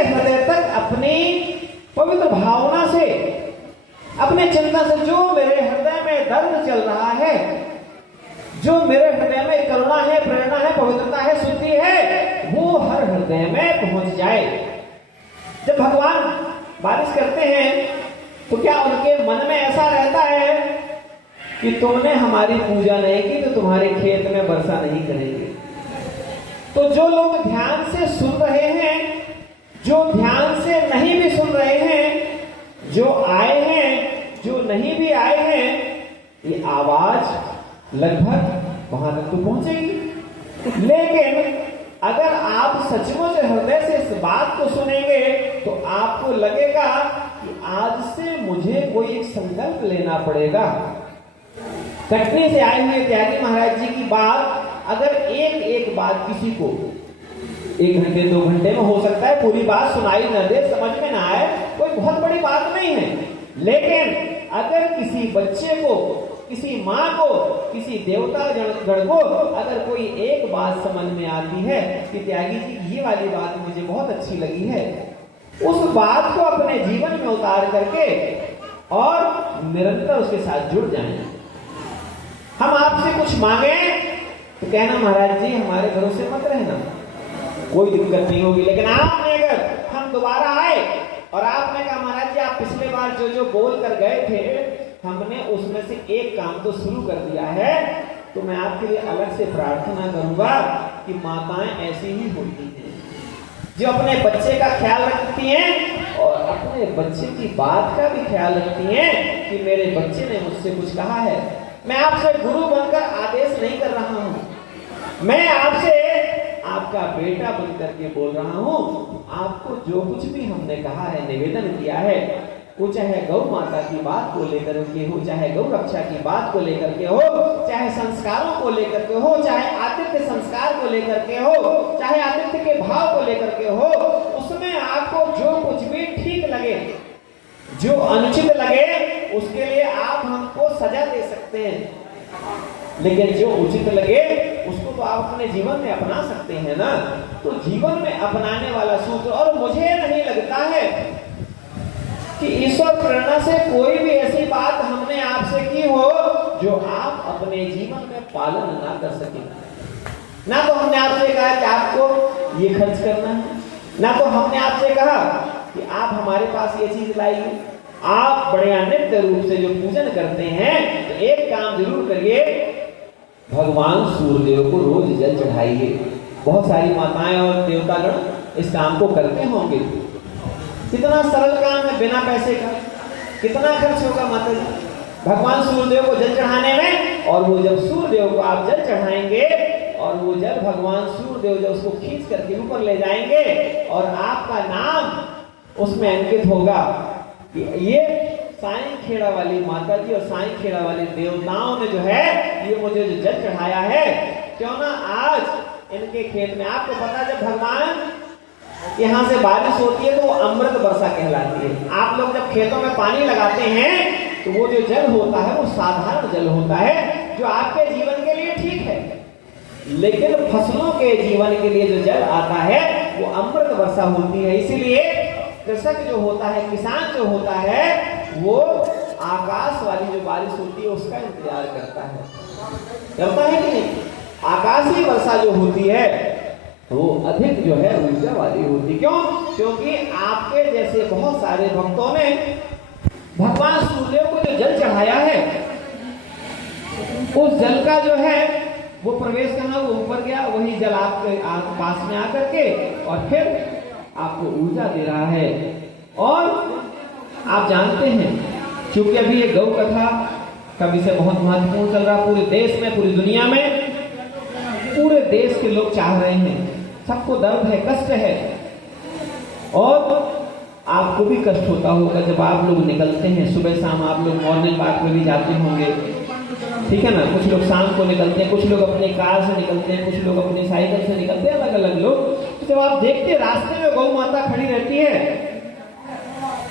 के हृदय तक अपनी पवित्र भावना से, अपने चिंता से, जो मेरे हृदय में दर्द चल रहा है, जो मेरे हृदय में करुणा है, प्रेरणा है, पवित्रता है, शुद्धि है, वो हर हृदय में पहुंच जाए। जब भगवान बारिश करते हैं तो क्या उनके मन में ऐसा रहता है कि तुमने हमारी पूजा नहीं की तो तुम्हारे खेत में वर्षा नहीं करेंगे? तो जो लोग ध्यान से सुन रहे हैं, जो ध्यान से नहीं भी सुन रहे हैं, जो आए हैं, जो नहीं भी आए हैं, ये आवाज लगभग वहां तक तो पहुंचेगी। लेकिन अगर आप सचमुच हृदय से इस बात को सुनेंगे तो आपको लगेगा कि आज से मुझे कोई एक संकल्प लेना पड़ेगा। कटनी से आए हुए त्यागी महाराज जी की बात अगर एक एक बात किसी को 1 घंटे 2 घंटे में हो सकता है पूरी बात सुनाई न दे, समझ में ना आए, कोई बहुत बड़ी बात नहीं है। लेकिन अगर किसी बच्चे को, किसी माँ को, किसी देवता गण को अगर कोई एक बात समझ में आती है कि त्यागी जी ये वाली बात मुझे बहुत अच्छी लगी है, उस बात को अपने जीवन में उतार करके और निरंतर उसके साथ जुड़ जाएं। हम आपसे कुछ मांगे तो कहना महाराज जी हमारे भरोसे मत रहना, कोई दिक्कत नहीं होगी। लेकिन आपने अगर, हम दोबारा आए और आपने कहा महाराज जी आप पिछले बार जो जो बोल कर गए थे हमने उसमें से एक काम तो शुरू कर दिया है, तो मैं आपके लिए अलग से प्रार्थना करूंगा कि माताएं ऐसी ही होती हैं जो अपने बच्चे का ख्याल रखती हैं और अपने बच्चे की बात का भी ख्याल रखती हैं कि मेरे बच्चे ने मुझसे कुछ कहा है। मैं आपसे गुरु बनकर आदेश नहीं कर रहा हूं, मैं आपसे आपका बेटा बनकर के बोल रहा हूं। आपको जो कुछ भी हमने कहा है, निवेदन किया है, वो चाहे गौ माता की बात को लेकर के हो, चाहे गौ रक्षा की बात को लेकर के हो, चाहे संस्कारों को लेकर के हो, चाहे आतिथ्य संस्कार को लेकर के हो, चाहे आतिथ्य के भाव को लेकर के हो, उसमें आपको जो कुछ भी ठीक लगे, जो अनुचित लगे, उसके लिए आप हमको सजा दे सकते हैं। लेकिन जो उचित लगे उसको तो आप अपने जीवन में अपना सकते हैं ना। तो जीवन में अपनाने वाला सूत्र, और मुझे नहीं लगता है कि ईश्वर प्रेरणा से कोई भी ऐसी बात हमने आपसे की हो जो आप अपने जीवन में पालन ना कर सके। ना तो हमने आपसे कहा कि आपको ये खर्च करना है, ना तो हमने आपसे कहा कि आप हमारे पास ये चीज लाइए। आप बड़े नित्य रूप से जो पूजन करते हैं तो एक काम जरूर करिए, भगवान सूर्यदेव को रोज जल चढ़ाइए। बहुत सारी माताएं और देवतागण इस काम को करते होंगे। कितना सरल काम है, बिना पैसे का। कितना खर्च होगा माता जी भगवान सूर्यदेव को जल चढ़ाने में? और वो जब सूर्यदेव को आप जल चढ़ाएंगे और वो जल भगवान सूर्यदेव जब उसको खींच करके ऊपर ले जाएंगे और आपका नाम उसमें अंकित होगा कि ये साईं खेड़ा वाली माता जी और साईं खेड़ा वाले देवताओं ने जो है ये मुझे जो जल चढ़ाया है, क्यों ना आज इनके खेत में, आपको पता जब भगवान यहाँ से बारिश होती है तो वो अमृत वर्षा कहलाती है। आप लोग जब खेतों में पानी लगाते हैं तो वो जो जल होता है वो साधारण जल होता है जो आपके जीवन के लिए ठीक है, लेकिन फसलों के जीवन के लिए जो जल आता है वो अमृत वर्षा होती है। इसीलिए कृषक जो होता है, किसान जो होता है, वो आकाश वाली जो बारिश होती है उसका इंतजार करता है कि नहीं? आकाशीय वर्षा जो होती है वो अधिक जो है ऊर्जा वाली होती। क्यों? क्योंकि आपके जैसे बहुत सारे भक्तों ने भगवान सूर्यदेव को जो जल चढ़ाया है उस जल का जो है वो प्रवेश करना, वो ऊपर गया, वही जल आपके पास में आकर के और फिर आपको ऊर्जा दे रहा है। और आप जानते हैं क्योंकि अभी ये गौ कथा का विषय बहुत महत्वपूर्ण चल रहा, पूरे देश में, पूरी दुनिया में, पूरे देश के लोग चाह रहे हैं, सबको दर्द है, कष्ट है। और आपको भी कष्ट होता होगा जब आप लोग निकलते हैं सुबह शाम, आप लोग मॉर्निंग वॉक में भी जाते होंगे, ठीक है ना? कुछ लोग शाम को निकलते हैं, कुछ लोग अपने कार से निकलते हैं, कुछ लोग अपनी साइकिल से निकलते हैं, अलग अलग लोग। तो जब आप देखते हैं रास्ते में गौ माता खड़ी रहती है,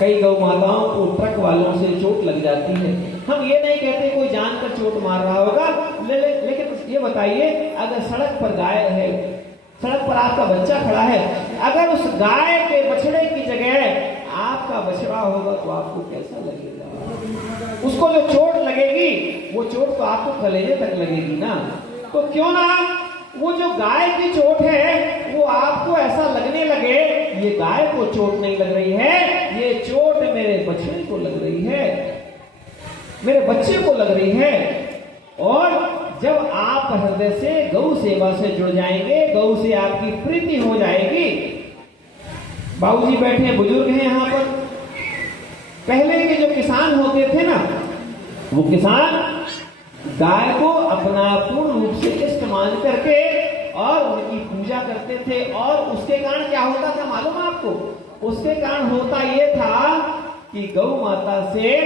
कई गौ माताओं को ट्रक वालों से चोट लग जाती है। हम ये नहीं कहते कोई जानकर चोट मार रहा होगा, लेकिन ये बताइए अगर सड़क पर गाय है, सड़क पर आपका बच्चा खड़ा है, अगर उस गाय के बछड़े का बछड़ा होगा तो आपको कैसा लगेगा? उसको जो चोट लगेगी वो चोट तो आपको कलेजे तक लगेगी ना। तो क्यों ना वो जो गाय की चोट है वो आपको ऐसा लगने लगे, ये गाय को चोट नहीं लग रही है, ये चोट मेरे बछड़े को लग रही है, मेरे बच्चे को लग रही है। और जब आप हृदय से गौ सेवा से जुड़ जाएंगे, गौ से आपकी प्रीति हो जाएगी। बाबूजी बैठे हैं, बुजुर्ग हैं यहाँ पर। पहले के जो किसान होते थे ना, वो किसान गाय को अपना पूर्ण रूप से इष्ट मान करके और उनकी पूजा करते थे। और उसके कारण क्या होता था मालूम है आपको? उसके कारण होता यह था कि गौ माता से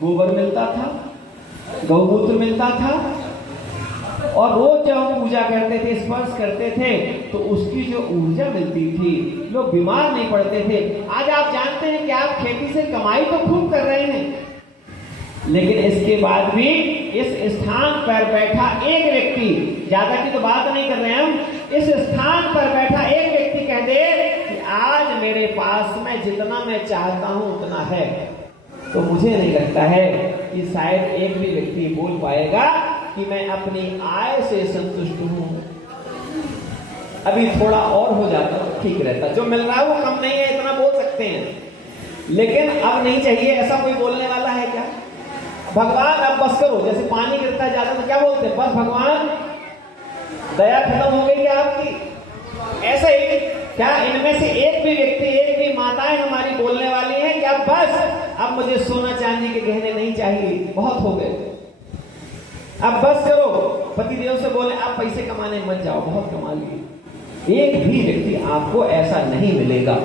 गोबर मिलता था, गौमूत्र मिलता था, और रोज जब हम पूजा करते थे, स्पर्श करते थे, तो उसकी जो ऊर्जा मिलती थी, लोग बीमार नहीं पड़ते थे। आज आप जानते हैं कि आप खेती से कमाई तो खूब कर रहे हैं, लेकिन इसके बाद भी इस स्थान पर बैठा एक व्यक्ति, ज्यादा की तो बात नहीं कर रहे हैं हम, इस स्थान पर बैठा एक व्यक्ति कह दे कि आज मेरे पास में जितना मैं चाहता हूं उतना है, तो मुझे नहीं लगता है कि शायद एक भी व्यक्ति बोल पाएगा कि मैं अपनी आय से संतुष्ट हूं। अभी थोड़ा और हो जाता तो ठीक रहता, जो मिल रहा है वो कम नहीं है, इतना बोल सकते हैं, लेकिन अब नहीं चाहिए। ऐसा कोई बोलने वाला है क्या? भगवान अब बस करो, जैसे पानी गिरता है ज्यादा तो क्या बोलते हैं? बस भगवान, दया खत्म हो गई क्या आपकी? ऐसा ही क्या इनमें से एक भी व्यक्ति, एक भी माताएं हमारी बोलने वाली हैं कि अब बस, अब मुझे सोना चांदी के गहने नहीं चाहिए, बहुत हो गए, अब बस करो। पति देव से बोले आप पैसे कमाने मत जाओ, बहुत कमा लिए। एक भी व्यक्ति आपको ऐसा नहीं मिलेगा।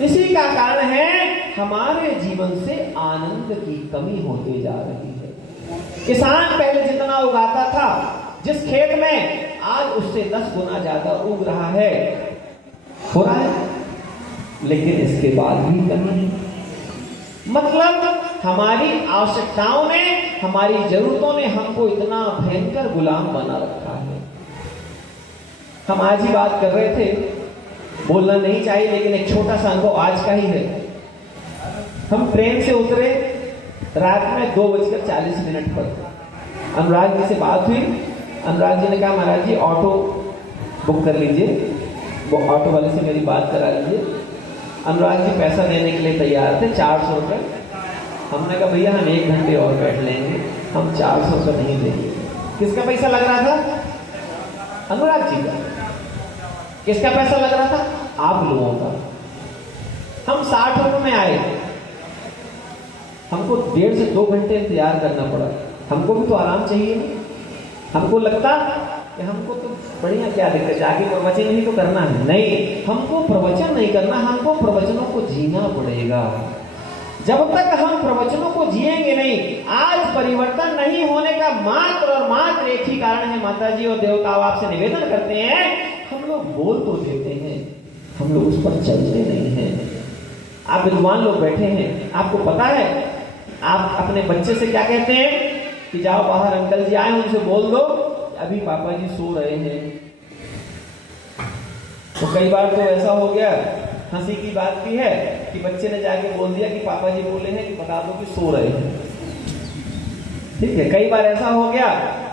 इसी का कारण है हमारे जीवन से आनंद की कमी होती जा रही है। किसान पहले जितना उगाता था जिस खेत में, आज उससे 10 गुना ज्यादा उग रहा है, हो रहा है, लेकिन इसके बाद भी कमी है। मतलब हमारी आवश्यकताओं ने, हमारी जरूरतों ने हमको इतना भयंकर गुलाम बना रखा है। हम आज ही बात कर रहे थे, बोलना नहीं चाहिए लेकिन एक छोटा सा अनुभव आज का ही है। हम ट्रेन से उतरे रात में 2:40 पर। अनुराग जी से बात हुई, अनुराग जी ने कहा महाराज जी ऑटो बुक कर लीजिए, वो ऑटो वाले से मेरी बात करा लीजिए। अनुराग जी पैसा देने के लिए तैयार थे, 400 रुपये। हमने कहा भैया हम 1 घंटे और बैठ लेंगे, हम 400 रुपये नहीं देंगे। किसका पैसा लग रहा था? अनुराग जी का। किसका पैसा लग रहा था? आप लोगों का। हम 60 रुपये में आए, हमको 1.5 से 2 घंटे इंतजार करना पड़ा। हमको भी तो आराम चाहिए ना। हमको लगता कि हमको तो बढ़िया, क्या दिक्कत, जाके प्रवचन ही तो करना है। नहीं, हमको प्रवचन नहीं करना, हमको प्रवचनों को जीना पड़ेगा। जब तक हम प्रवचनों को जिएंगे नहीं, आज परिवर्तन नहीं होने का मात्र और मात्र एक ही कारण है। माता जी और देवता आपसे निवेदन करते हैं, हम लोग बोल तो देते हैं, हम लोग उस पर चलते नहीं हैं। आप विद्वान लोग बैठे हैं, आपको पता है, आप अपने बच्चे से क्या कहते हैं कि जाओ बाहर, अंकल जी आए, उनसे बोल दो अभी पापा जी सो रहे हैं। तो कई बार तो ऐसा हो गया, हंसी की बात भी है, कि बच्चे ने जाके बोल दिया कि पापा जी बोले हैं कि बता दो कि सो रहे हैं। ठीक है, कई बार ऐसा हो गया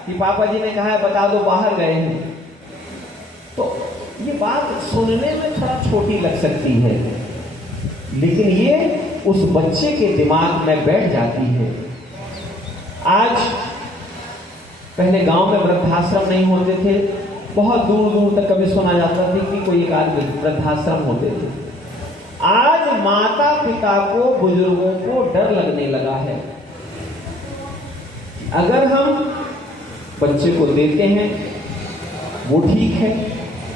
कि पापा जी ने कहा है बता दो बाहर गए हैं। तो ये बात सुनने में थोड़ा छोटी लग सकती है, लेकिन ये उस बच्चे के दिमाग में बैठ जाती है। आज पहले गांव में वृद्धाश्रम नहीं होते थे, बहुत दूर दूर तक कभी सुना जाता था कि कोई एक आदमी वृद्धाश्रम होते थे। आज माता पिता को, बुजुर्गों को डर लगने लगा है। अगर हम बच्चे को देते हैं वो ठीक है,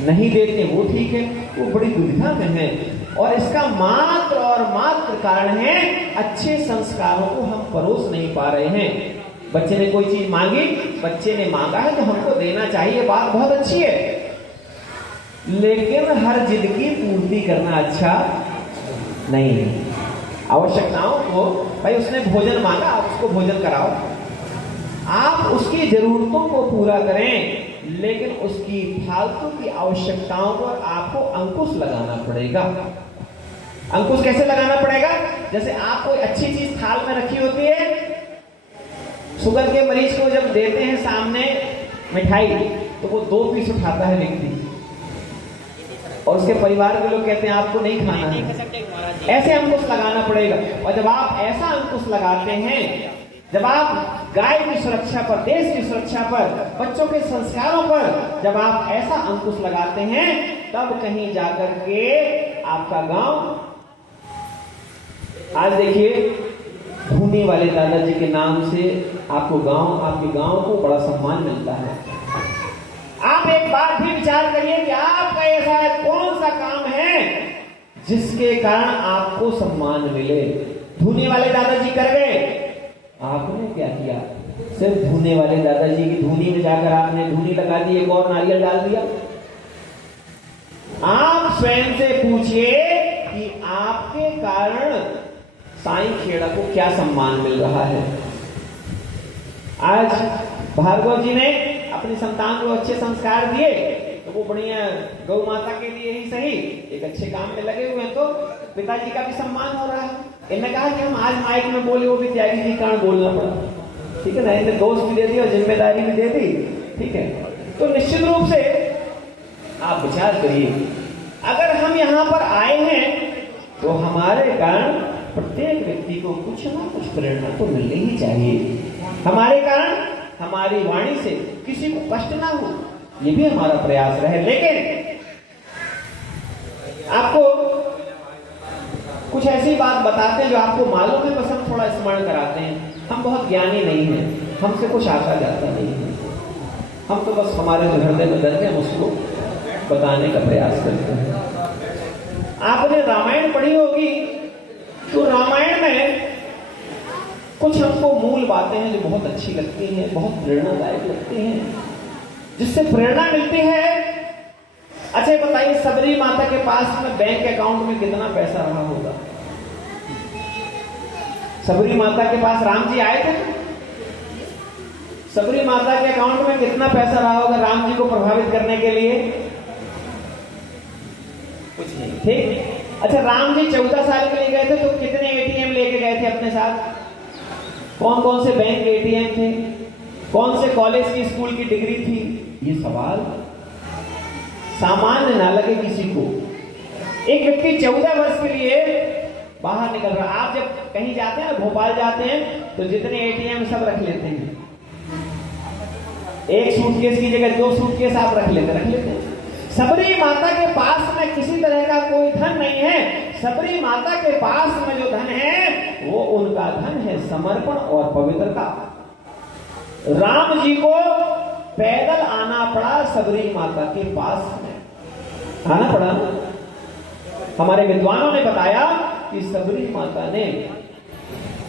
नहीं देते वो ठीक है, वो बड़ी दुविधा में है। और इसका मात्र और मात्र कारण है अच्छे संस्कारों को हम परोस नहीं पा रहे हैं। बच्चे ने कोई चीज मांगी, बच्चे ने मांगा है तो हमको देना चाहिए, बात बहुत अच्छी है, लेकिन हर जिद की पूर्ति करना अच्छा नहीं है। आवश्यकताओं को, भाई उसने भोजन मांगा, आप उसको भोजन कराओ, आप उसकी जरूरतों को पूरा करें, लेकिन उसकी फालतू की आवश्यकताओं पर आपको अंकुश लगाना पड़ेगा। अंकुश कैसे लगाना पड़ेगा? जैसे आप कोई अच्छी चीज थाल में रखी होती है, शुगर के मरीज को जब देते हैं सामने मिठाई, तो वो 2 पीस उठाता है व्यक्ति, और उसके परिवार के लोग कहते हैं आपको नहीं खाना है। ऐसे अंकुश लगाना पड़ेगा। और जब आप ऐसा अंकुश लगाते हैं, जब आप गाय की सुरक्षा पर, देश की सुरक्षा पर, बच्चों के संस्कारों पर जब आप ऐसा अंकुश लगाते हैं, तब कहीं जाकर के आपका गांव, आज देखिए धूनी वाले दादाजी के नाम से आपको गांव, आपके गांव को बड़ा सम्मान मिलता है। आप एक बात भी विचार करिए कि आपका ऐसा कौन सा काम है जिसके कारण आपको सम्मान मिले। धूनी वाले दादाजी कर गए, आपने क्या किया? सिर्फ धूने वाले दादाजी की धूनी में जाकर आपने धूनी लगा दी, एक और नारियल डाल दिया। आप स्वयं से पूछिए कि आपके कारण साईं खेड़ा को क्या सम्मान मिल रहा है। आज भार्गव जी ने अपनी संतान को अच्छे संस्कार दिए, तो वो बढ़िया गौ माता के लिए ही सही एक अच्छे काम में लगे हुए हैं, तो पिताजी का भी सम्मान हो रहा है। इन्होंने कहा कि हम आज माइक में बोले, वो भी त्यागी जी कारण बोलना पड़ा, ठीक है ना, इन्हें दोस्त भी दे दी और जिम्मेदारी भी दे दी, ठीक है। तो निश्चित रूप से आप विचार करिए, अगर हम यहाँ पर आए हैं तो हमारे कारण प्रत्येक व्यक्ति को कुछ ना कुछ प्रेरणा तो मिलनी ही चाहिए। हमारे कारण हमारी वाणी से किसी को कष्ट ना हो, ये भी हमारा प्रयास रहे। लेकिन आपको कुछ ऐसी बात बताते हैं जो आपको मालूम है, बस हम थोड़ा स्मरण कराते हैं। हम बहुत ज्ञानी नहीं हैं, हमसे कुछ आता जाता नहीं है, हम तो बस हमारे जो हृदय में दर्द है उसको बताने का प्रयास करते हैं। आपने रामायण पढ़ी होगी, तो रामायण में कुछ हमको मूल बातें हैं जो बहुत अच्छी लगती हैं, बहुत प्रेरणादायक लगती हैं, जिससे प्रेरणा मिलती है। अच्छा बताइए, सबरी माता के पास में बैंक अकाउंट में कितना पैसा रहा होगा? सबरी माता के पास राम जी आए थे, सबरी माता के अकाउंट में कितना पैसा रहा होगा राम जी को प्रभावित करने के लिए? कुछ नहीं, ठीक। अच्छा, राम जी 14 साल के लिए गए थे, तो कितने एटीएम लेके गए थे अपने साथ? कौन कौन से बैंक के एटीएम थे? कौन से कॉलेज की, स्कूल की डिग्री थी? ये सवाल सामान्य ना लगे किसी को। एक व्यक्ति 14 वर्ष के लिए बाहर निकल रहा। आप जब कहीं जाते हैं, भोपाल जाते हैं, तो जितने एटीएम सब रख लेते हैं, एक सूटकेस की जगह 2 सूटकेस आप रख लेते हैं। सबरी माता के पास में किसी तरह का कोई धन नहीं है। सबरी माता के पास में जो धन है वो उनका धन है समर्पण और पवित्रता। राम जी को पैदल आना पड़ा सबरी माता के पास में, आना पड़ा। हमारे विद्वानों ने बताया कि सबरी माता ने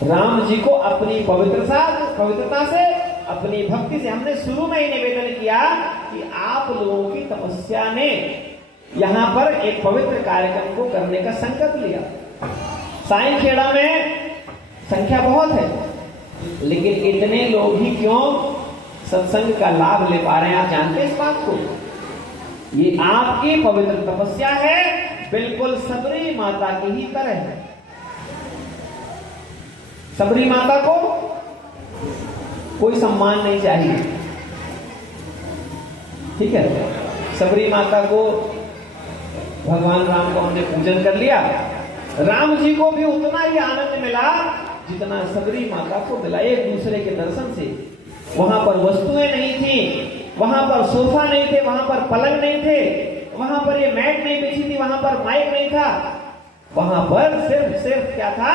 राम जी को अपनी पवित्रता से, अपनी भक्ति से, हमने शुरू में ही निवेदन किया कि आप लोगों की तपस्या ने यहां पर एक पवित्र कार्यक्रम को करने का संकल्प लिया। साईं खेड़ा में संख्या बहुत है, लेकिन इतने लोग ही क्यों सत्संग का लाभ ले पा रहे हैं? आप जानते हैं इस बात को? ये आपकी पवित्र तपस्या है, बिल्कुल सबरी माता की ही तरह है। सबरी माता को कोई सम्मान नहीं चाहिए, ठीक है। सबरी माता को, भगवान राम को हमने पूजन कर लिया, राम जी को भी उतना ही आनंद मिला जितना सबरी माता को मिला, एक दूसरे के दर्शन से। वहां पर वस्तुएं नहीं थी, वहां पर सोफा नहीं थे, वहां पर पलंग नहीं थे, वहां पर ये मैट नहीं बिछी थी, वहां पर माइक नहीं था, वहां पर सिर्फ क्या था?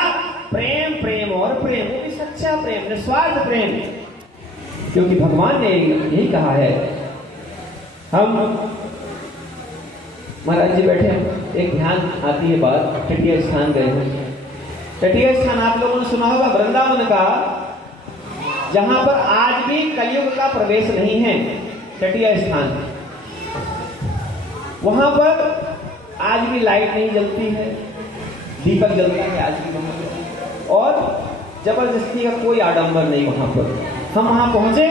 प्रेम, प्रेम और प्रेम, वो भी सच्चा प्रेम, निस्वार्थ प्रेम। क्योंकि भगवान ने यही कहा है। हम महाराज जी बैठे, एक ध्यान आती है बात, तटीय स्थान गए हैं। तटीय स्थान आप लोगों ने सुना होगा, वृंदावन का, जहां पर आज भी कलयुग का प्रवेश नहीं है। तटीय स्थान, वहां पर आज भी लाइट नहीं जलती है, दीपक जलता है आज भी, और जबरदस्ती का कोई आडंबर नहीं वहां पर। हम वहां पहुंचे